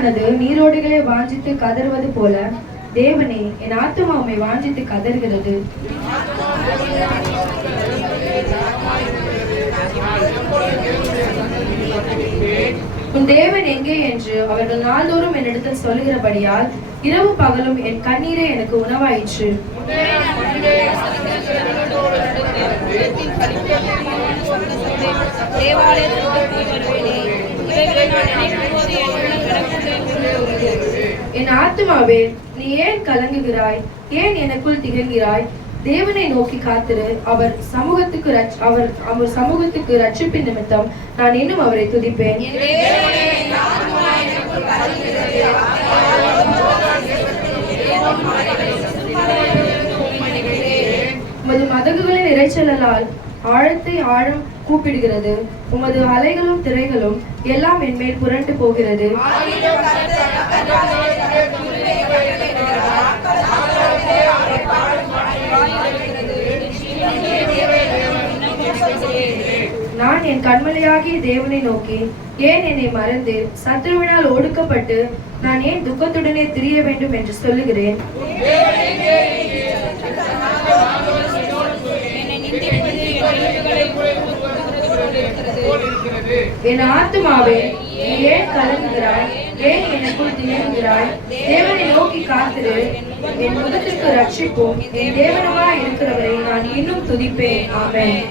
ஆவியானது நீரோடுகளை வாஞ்சித்து கதறுவது போல தேவனே என் ஆத்மா உண்மை வாஞ்சித்து கதறுகிறது. உன் தேவன் எங்கே என்று அவர்கள் நாள்தோறும் என்னிடத்தில் சொல்லுகிறபடியால் இரவு பகலும் என் கண்ணீரே எனக்கு உணவாயிற்று. என் ஆத்துமாவே நீ ஏன் கலங்குகிறாய்? ஏன் எனக்குள் திகழ்கிறாய்? தேவனை நோக்கி காத்திரு. அவர் சமூகத்துக்கு அவர் அவர் சமூகத்துக்கு ரட்சிப்பின் நிமித்தம் நான் இன்னும் அவரை துதிப்பேன். உமது மதகுகளின் இரைச்சலால் ஆழத்தை ஆழம் கூப்பிடுகிறது. உமது அலைகளும் திரைகளும் எல்லாம் என்மேல் புரண்டு போகிறது. நான் என் கண்மலையாகிய தேவனை நோக்கி ஏன் என்னை மறந்து சத்துருவினால் ஒடுக்கப்பட்டு நான் ஏன் துக்கத்துடனே திரிய வேண்டும் என்று சொல்லுகிறேன்? என் ஆத்துமாவே நீ ஏன் கலங்குகிறாய்? ஏன் எனக்குள் திணங்குகிறாய்? தேவனை நோக்கி காத்திரு. என் முகத்திற்கு ரட்சிப்போம் என் தேவனமாய் இருக்கிறவரை நான் இன்னும் துதிப்பேன். ஆமென்.